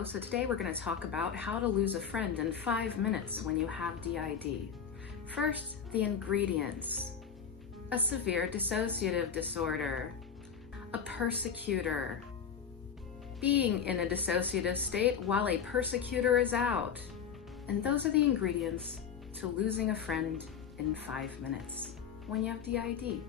Hello, so today we're going to talk about how to lose a friend in 5 minutes when you have DID. First, the ingredients. A severe dissociative disorder, a persecutor, being in a dissociative state while a persecutor is out. And those are the ingredients to losing a friend in 5 minutes when you have DID.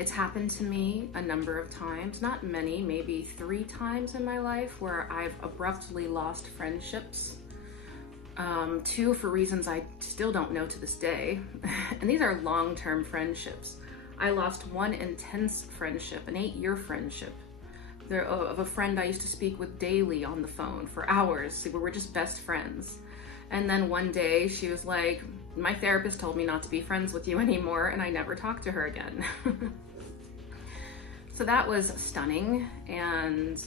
It's happened to me a number of times, not many, maybe 3 times in my life where I've abruptly lost friendships. 2 for reasons I still don't know to this day. And these are long-term friendships. I lost one intense friendship, an 8-year friendship, of a friend I used to speak with daily on the phone for hours. We were just best friends. And then one day she was like, my therapist told me not to be friends with you anymore, and I never talked to her again. So that was stunning, and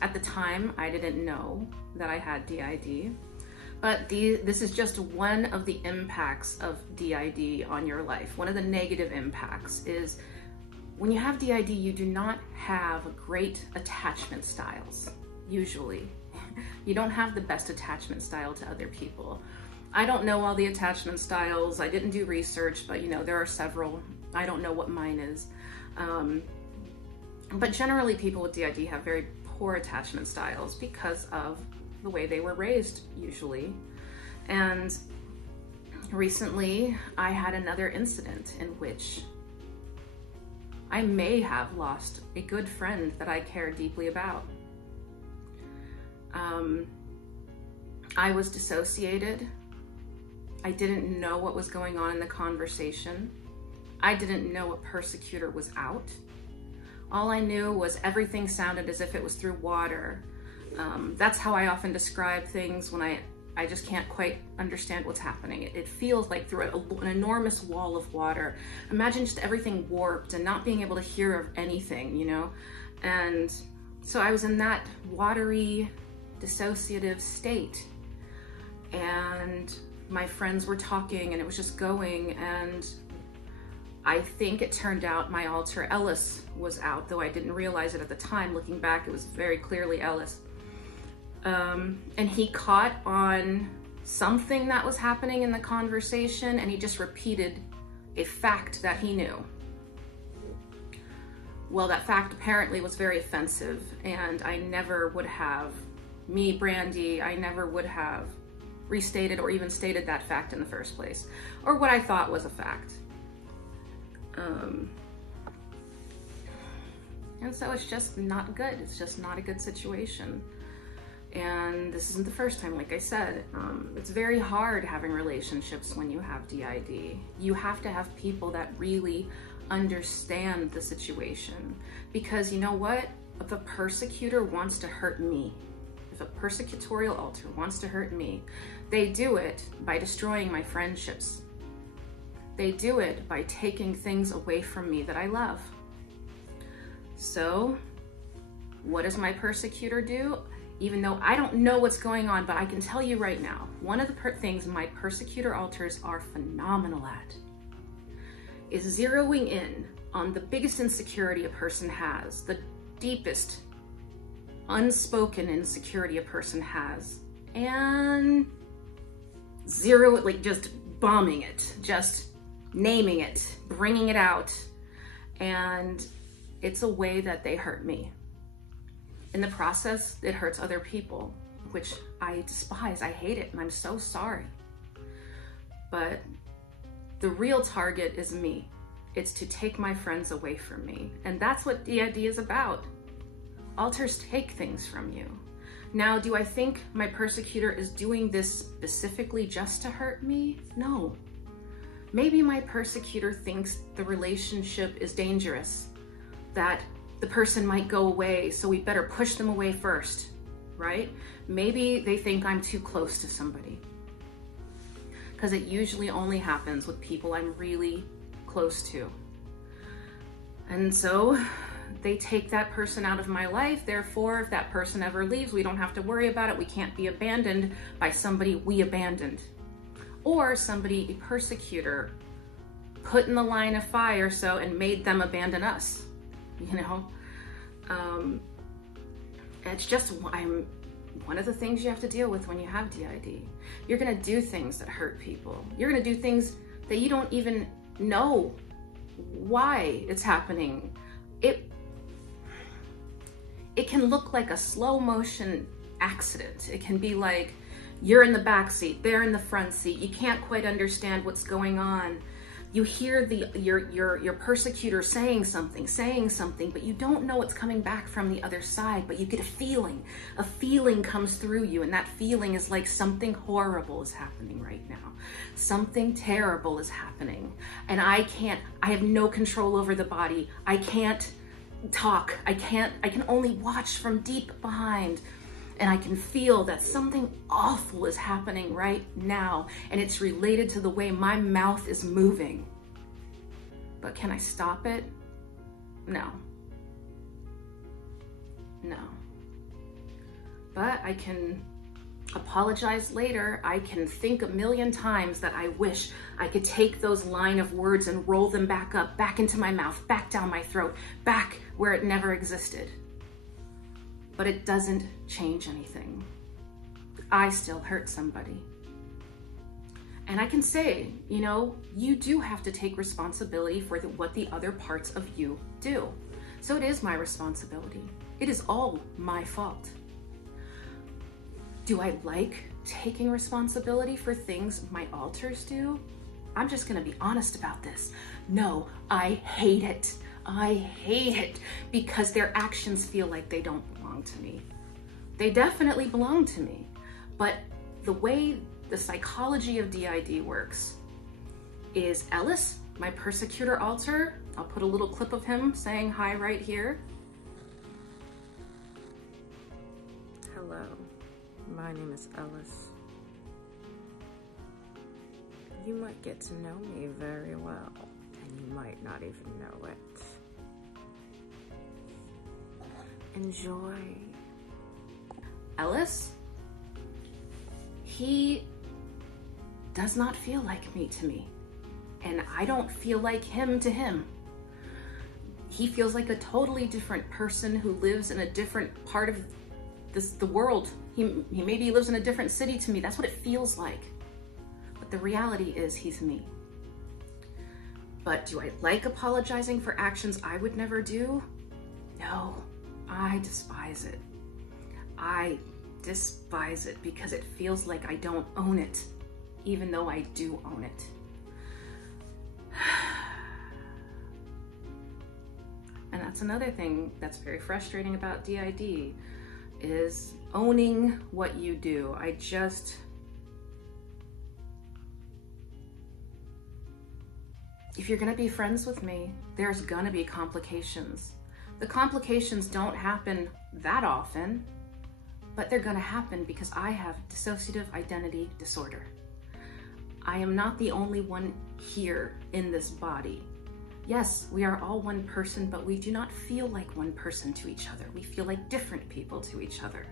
at the time I didn't know that I had DID, but this is just one of the impacts of DID on your life. One of the negative impacts is when you have DID, you do not have great attachment styles, usually. You don't have the best attachment style to other people. I don't know all the attachment styles. I didn't do research, but there are several. I don't know what mine is. But generally people with DID have very poor attachment styles because of the way they were raised, usually. And recently I had another incident in which I may have lost a good friend that I care deeply about. I was dissociated. I didn't know what was going on in the conversation. I didn't know a persecutor was out. All I knew was everything sounded as if it was through water. That's how I often describe things when I just can't quite understand what's happening. It feels like through an enormous wall of water. Imagine just everything warped and not being able to hear of anything, And so I was in that watery, dissociative state. And my friends were talking and it was just going, and I think it turned out my alter Ellis was out, though I didn't realize it at the time. Looking back, it was very clearly Ellis. And he caught on something that was happening in the conversation, and he just repeated a fact that he knew. Well, that fact apparently was very offensive, and I never would have, me, Brandy, I never would have restated or even stated that fact in the first place, or what I thought was a fact. And so it's just not good. It's just not a good situation. And this isn't the first time, like I said. It's very hard having relationships when you have DID. You have to have people that really understand the situation. Because you know what? If a persecutor wants to hurt me, if a persecutorial altar wants to hurt me, they do it by destroying my friendships. They do it by taking things away from me that I love. So, what does my persecutor do? Even though I don't know what's going on, but I can tell you right now, one of the things my persecutor altars are phenomenal at is zeroing in on the biggest insecurity a person has, the deepest unspoken insecurity a person has, and just bombing it, just naming it, bringing it out, and it's a way that they hurt me. In the process, it hurts other people, which I despise. I hate it, and I'm so sorry. But the real target is me. It's to take my friends away from me, and that's what DID is about. Altars take things from you. Now, do I think my persecutor is doing this specifically just to hurt me? No. Maybe my persecutor thinks the relationship is dangerous, that the person might go away, so we better push them away first, right? Maybe they think I'm too close to somebody, because it usually only happens with people I'm really close to. And so they take that person out of my life. Therefore, if that person ever leaves, we don't have to worry about it. We can't be abandoned by somebody we abandoned, or somebody, a persecutor, put in the line of fire and made them abandon us. It's just, I'm one of the things you have to deal with when you have DID. You're gonna do things that hurt people. You're gonna do things that you don't even know why it's happening. It can look like a slow motion accident. It can be like you're in the back seat, they're in the front seat. You can't quite understand what's going on. You hear your persecutor saying something, but you don't know what's coming back from the other side, but you get a feeling. A feeling comes through you, and that feeling is like something horrible is happening right now. Something terrible is happening. And I have no control over the body. I can't talk. I can only watch from deep behind. And I can feel that something awful is happening right now, and it's related to the way my mouth is moving. But can I stop it? No. No. But I can apologize later. I can think a million times that I wish I could take those line of words and roll them back up, back into my mouth, back down my throat, back where it never existed. But it doesn't change anything. I still hurt somebody. And I can say, you know, you do have to take responsibility for what the other parts of you do. So it is my responsibility. It is all my fault. Do I like taking responsibility for things my alters do? I'm just gonna be honest about this. No, I hate it. I hate it because their actions feel like they don't belong to me. They definitely belong to me, but the way the psychology of DID works is Ellis, my persecutor altar. I'll put a little clip of him saying hi right here. Hello, my name is Ellis. You might get to know me very well, and you might not even know it. Enjoy. Ellis, he does not feel like me to me, and I don't feel like him to him. He feels like a totally different person who lives in a different part of the world. He maybe lives in a different city to me. That's what it feels like. But the reality is he's me. But do I like apologizing for actions I would never do? No. I despise it. I despise it because it feels like I don't own it, even though I do own it. And that's another thing that's very frustrating about DID, is owning what you do. If you're gonna be friends with me, there's gonna be complications. The complications don't happen that often, but they're gonna happen because I have dissociative identity disorder. I am not the only one here in this body. Yes, we are all one person, but we do not feel like one person to each other. We feel like different people to each other.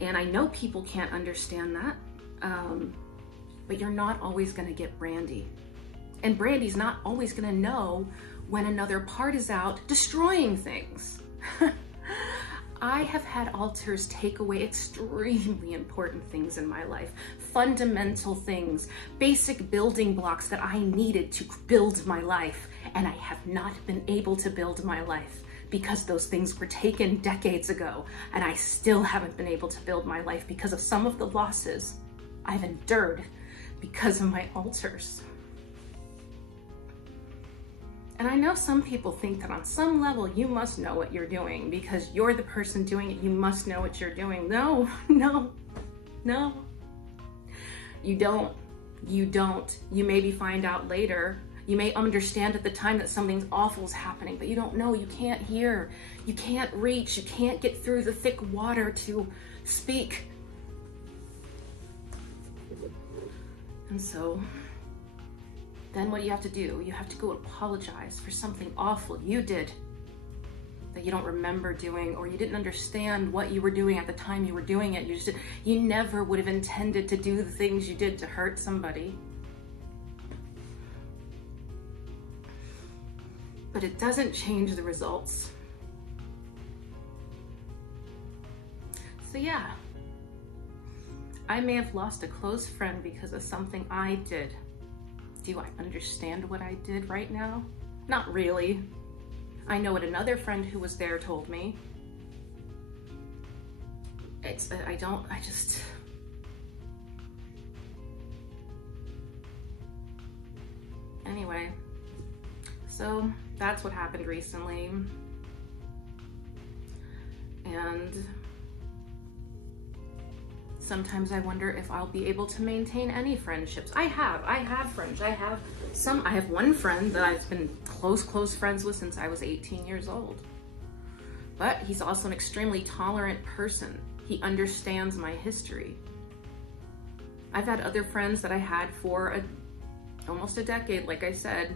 And I know people can't understand that, but you're not always gonna get Brandy. And Brandy's not always gonna know when another part is out destroying things. I have had altars take away extremely important things in my life, fundamental things, basic building blocks that I needed to build my life, and I have not been able to build my life because those things were taken decades ago, and I still haven't been able to build my life because of some of the losses I've endured because of my altars. And I know some people think that on some level you must know what you're doing because you're the person doing it. You must know what you're doing. No, no, no. You don't. You don't. You maybe find out later. You may understand at the time that something awful is happening, but you don't know. You can't hear. You can't reach. You can't get through the thick water to speak. And so then what do you have to do? You have to go apologize for something awful you did that you don't remember doing, or you didn't understand what you were doing at the time you were doing it. You never would have intended to do the things you did to hurt somebody. But it doesn't change the results. So yeah, I may have lost a close friend because of something I did. Do I understand what I did right now? Not really. I know what another friend who was there told me. Anyway, so that's what happened recently. And sometimes I wonder if I'll be able to maintain any friendships. I have friends. I have one friend that I've been close friends with since I was 18 years old. But he's also an extremely tolerant person. He understands my history. I've had other friends that I had for almost a decade, like I said,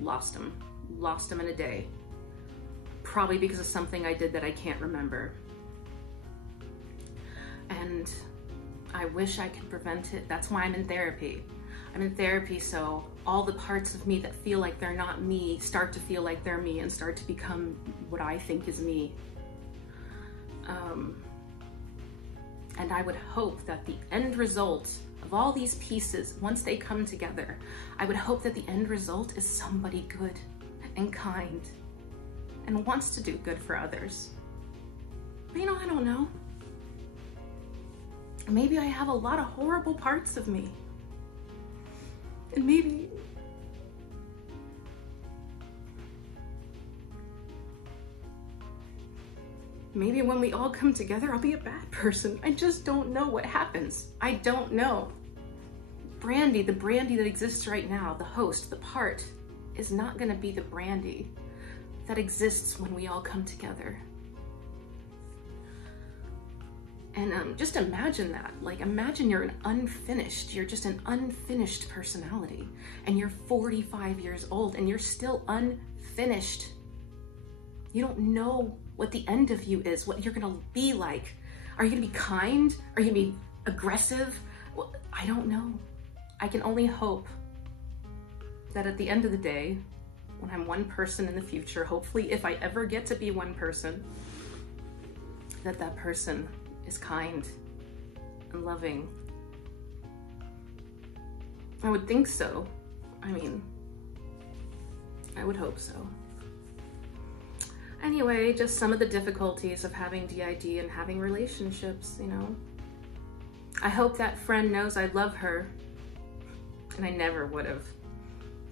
lost them in a day. Probably because of something I did that I can't remember. And I wish I could prevent it. That's why I'm in therapy. I'm in therapy so all the parts of me that feel like they're not me start to feel like they're me and start to become what I think is me. And I would hope that the end result of all these pieces, once they come together, I would hope that the end result is somebody good and kind and wants to do good for others. But you know, I don't know. Maybe I have a lot of horrible parts of me. And maybe when we all come together, I'll be a bad person. I just don't know what happens. I don't know. Brandy, the Brandy that exists right now, the host, the part, is not gonna be the Brandy that exists when we all come together. And just imagine that. Like, imagine you're just an unfinished personality, and you're 45 years old and you're still unfinished. You don't know what the end of you is, what you're gonna be like. Are you gonna be kind? Are you gonna be aggressive? Well, I don't know. I can only hope that at the end of the day, when I'm one person in the future, hopefully if I ever get to be one person, that person is kind and loving. I would think so. I mean, I would hope so. Anyway, just some of the difficulties of having DID and having relationships, you know. I hope that friend knows I love her, and I never would have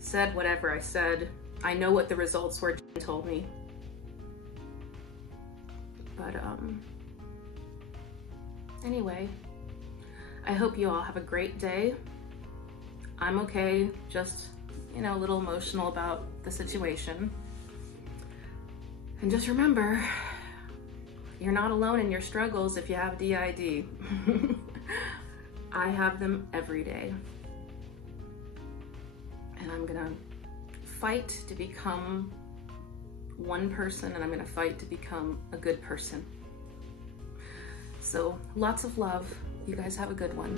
said whatever I said. I know what the results were, Jen told me. But, anyway, I hope you all have a great day. I'm okay, just, you know, a little emotional about the situation. And just remember, you're not alone in your struggles if you have DID. I have them every day. And I'm gonna fight to become one person, and I'm gonna fight to become a good person. So lots of love. You guys have a good one.